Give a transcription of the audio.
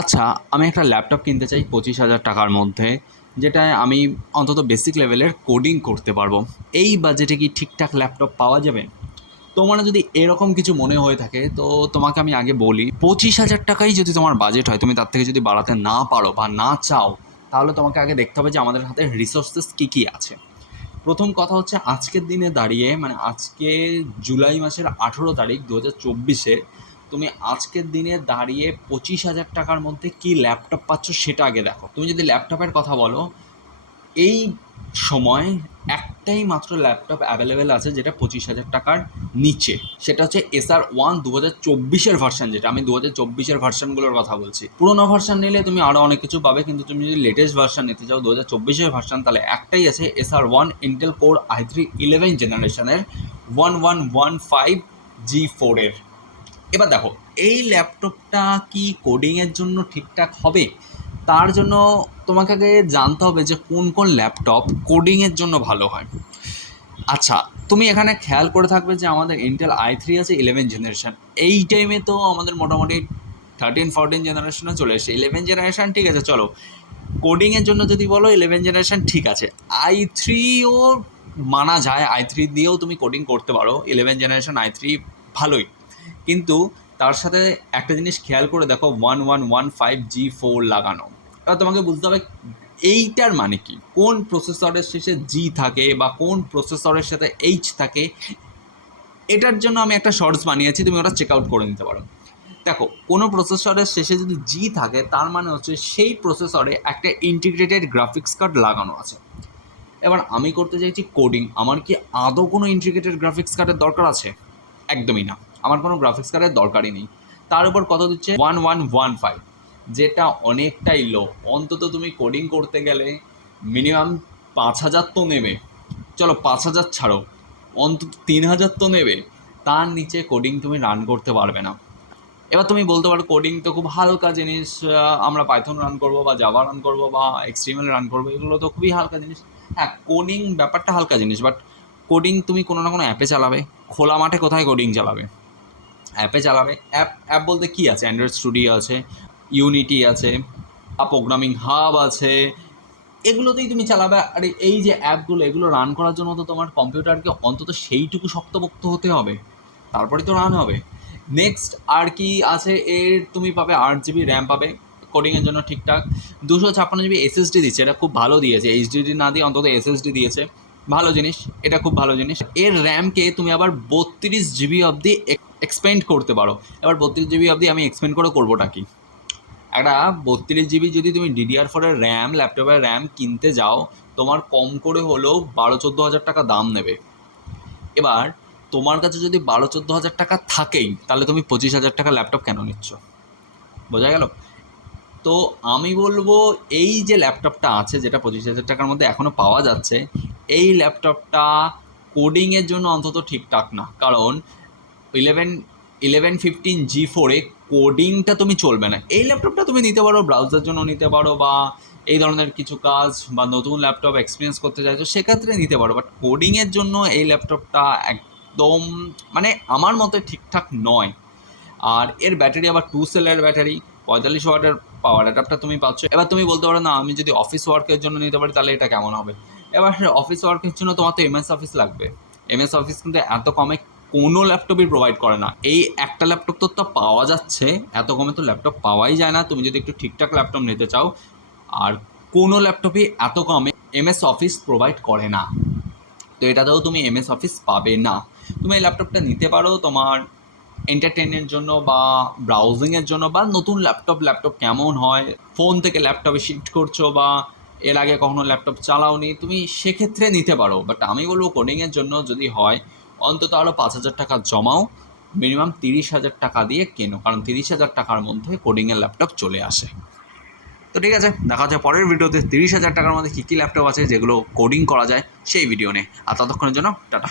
আচ্ছা, আমি একটা ল্যাপটপ কিনতে চাই 25,000 টাকার মধ্যে, যেটায় আমি অন্তত বেসিক লেভেলের কোডিং করতে পারবো। এই বাজেটে কি ঠিকঠাক ল্যাপটপ পাওয়া যাবে? তোমার যদি এরকম কিছু মনে হয়ে থাকে, তো তোমাকে আমি আগে বলি, 25,000 টাকাই যদি তোমার বাজেট হয়, তুমি তার থেকে যদি বাড়াতে না পারো বা না চাও, তাহলে তোমাকে আগে দেখতে হবে যে আমাদের হাতে রিসোর্সেস কী কী আছে। প্রথম কথা হচ্ছে, আজকের দিনে দাঁড়িয়ে, মানে আজকে জুলাই মাসের 18 তারিখ 2024-এ, তুমি আজকের দিনে দাঁড়িয়ে 25,000 টাকার মধ্যে কি ল্যাপটপ পাচ্ছ সেটা আগে দেখো। তুমি যদি ল্যাপটপের কথা বলো, এই সময় একটাই মাত্র ল্যাপটপ অ্যাভেলেবেল আছে যেটা 25,000 টাকার নিচে। সেটা হচ্ছে SR1 2024-এর ভার্সান, যেটা আমি 2024-এর ভার্সানগুলোর কথা বলছি। পুরোনো ভার্সান নিলে তুমি আরও অনেক কিছু পাবে, কিন্তু তুমি যদি লেটেস্ট ভার্সান নিতে চাও 2024-এর ভার্সান, তাহলে একটাই আছে SR1 ইন্টেল কোর i3 11 জেনারেশনের 1115 G4 এর। এবার দেখো, এই ল্যাপটপটা কি কোডিংয়ের জন্য ঠিকঠাক হবে? তার জন্য তোমাকে আগে জানতে হবে যে কোন কোন ল্যাপটপ কোডিংয়ের জন্য ভালো হয়। আচ্ছা, তুমি এখানে খেয়াল করে থাকবে যে আমাদের ইন্টেল i3 আছে 11 জেনারেশন। এই টাইমে তো আমাদের মোটামুটি 13-14 জেনারেশনে চলে এসে 11 জেনারেশন ঠিক আছে, চলো। কোডিংয়ের জন্য যদি বলো 11 জেনারেশন ঠিক আছে, i3ও মানা যায়, i3 দিয়েও তুমি কোডিং করতে পারো। 11 জেনারেশন i3 ভালোই, কিন্তু তার সাথে একটা জিনিস খেয়াল করে দেখো, 1115G4 লাগানো। এবার তোমাকে বুঝতে হবে এইটার মানে কি, কোন প্রসেসরের শেষে জি থাকে বা কোন প্রসেসরের সাথে এইচ থাকে। এটার জন্য আমি একটা শর্টস বানিয়েছি, তুমি ওটা চেক আউট করে নিতে পারো। দেখো, কোনো প্রসেসরের শেষে যদি জি থাকে, তার মানে হচ্ছে সেই প্রসেসরে একটা ইন্টিগ্রেটেড গ্রাফিক্স কার্ড লাগানো আছে। এবার আমি করতে চাইছি কোডিং, আমার কি আদৌ কোনো ইন্টিগ্রেটেড গ্রাফিক্স কার্ডের দরকার আছে? একদমই না, আমার কোনো গ্রাফিক্স কার্ডের দরকারই নেই। তার উপর কত দিচ্ছে? 1115, যেটা অনেকটাই লো। অন্তত তুমি কোডিং করতে গেলে মিনিমাম 5,000 তো নেবে, চলো 5,000 ছাড়ো, অন্তত 3,000 তো নেবে। তার নিচে কোডিং তুমি রান করতে পারবে না। এবার তুমি বলতে পারো কোডিং তো খুব হালকা জিনিস, আমরা পাইথন রান করবো বা জাভা রান করবো বা এক্সটিএমএল রান করবো, এগুলো তো খুবই হালকা জিনিস। হ্যাঁ, কোডিং ব্যাপারটা হালকা জিনিস, বাট কোডিং তুমি কোনো না কোনো অ্যাপে চালাবে। খোলা মাঠে কোথায় কোডিং চালাবে? অ্যাপে চালাবে। অ্যাপ অ্যাপ বলতে কী আছে? অ্যান্ড্রয়েড স্টুডিও আছে, ইউনিটি আছে, প্রোগ্রামিং হাব আছে, এগুলোতেই তুমি চালাবে। আর এই যে অ্যাপগুলো, এগুলো রান করার জন্য তো তোমার কম্পিউটারকে অন্তত সেইটুকু শক্তপোক্ত হতে হবে, তারপরে তো রান হবে। নেক্সট আর কি আছে এর? তুমি পাবে 8 GB র্যাম পাবে কোডিংয়ের জন্য ঠিকঠাক। 256 GB SSD দিচ্ছে, এটা খুব ভালো দিয়েছে। এইচডিডি না দিয়ে অন্তত SSD দিয়েছে, ভালো জিনিস, এটা খুব ভালো জিনিস। এর র্যামকে তুমি আবার 32 GB অবধি এক্সপেন্ড করতে পারো। এবার 32 GB অবধি আমি এক্সপেন্ড করে করবোটা কি? একটা 32 GB যদি তুমি DDR4-এর র্যাম, ল্যাপটপের র্যাম কিনতে যাও, তোমার কম করে হলেও 12-14 হাজার টাকা দাম নেবে। এবার তোমার কাছে যদি 12-14 হাজার টাকা থাকেই, তাহলে তুমি 25,000 টাকা ল্যাপটপ কেন নিচ্ছ? বোঝা গেল? তো আমি বলবো, এই যে ল্যাপটপটা আছে যেটা 25,000 টাকার মধ্যে এখনও পাওয়া যাচ্ছে, এই ল্যাপটপটা কোডিংয়ের জন্য অন্তত ঠিকঠাক না। কারণ 1115G4-এ কোডিংটা তুমি চলবে না। এই ল্যাপটপটা তুমি নিতে পারো, ব্রাউজার জন্য নিতে পারো, বা এই ধরনের কিছু কাজ বা নতুন ল্যাপটপ এক্সপিরিয়েন্স করতে চাইছো সেক্ষেত্রে নিতে পারো, বাট কোডিংয়ের জন্য এই ল্যাপটপটা একদম, মানে আমার মতে ঠিকঠাক নয়। আর এর ব্যাটারি আবার 2 সেলের ব্যাটারি, 45 ওয়াটের পাওয়ার অ্যাডাপ্টার তুমি পাচ্ছ। এবার তুমি বলতে পারো, না আমি যদি অফিস ওয়ার্কের জন্য নিতে পারি তাহলে এটা কেমন হবে? এবার অফিস ওয়ার্কের জন্য তোমার তো এমএস অফিস লাগবে। এমএস অফিস কিন্তু এত কমে কোনো ল্যাপটপই প্রোভাইড করে না। এই একটা ল্যাপটপ তো পাওয়া যাচ্ছে, এত কমে তো ল্যাপটপ পাওয়াই যায় না তুমি যদি একটু ঠিকঠাক ল্যাপটপ নিতে চাও। আর কোনো ল্যাপটপই এত কমে এমএস অফিস প্রোভাইড করে না, তো এটাতেও তুমি এমএস অফিস পাবে না। তুমি এই ল্যাপটপটা নিতে পারো তোমার এন্টারটেনের জন্য বা ব্রাউজিংয়ের জন্য, বা নতুন ল্যাপটপ কেমন হয়, ফোন থেকে ল্যাপটপে শিফট করছো বা এর আগে কখনো ল্যাপটপ চালাওনি, তুমি সেক্ষেত্রে নিতে পারো। বাট আমি বলবো কোডিংয়ের জন্য যদি হয়, অন্তত আরও 5,000 টাকা জমাও, মিনিমাম 30,000 টাকা দিয়ে কেনো, কারণ 30,000 টাকার মধ্যে কোডিংয়ের ল্যাপটপ চলে আসে। তো ঠিক আছে, দেখা হচ্ছে পরের ভিডিওতে 30,000 টাকার মধ্যে কী কী ল্যাপটপ আছে যেগুলো কোডিং করা যায় সেই ভিডিও নিয়ে। আর ততক্ষণের জন্য টাটা।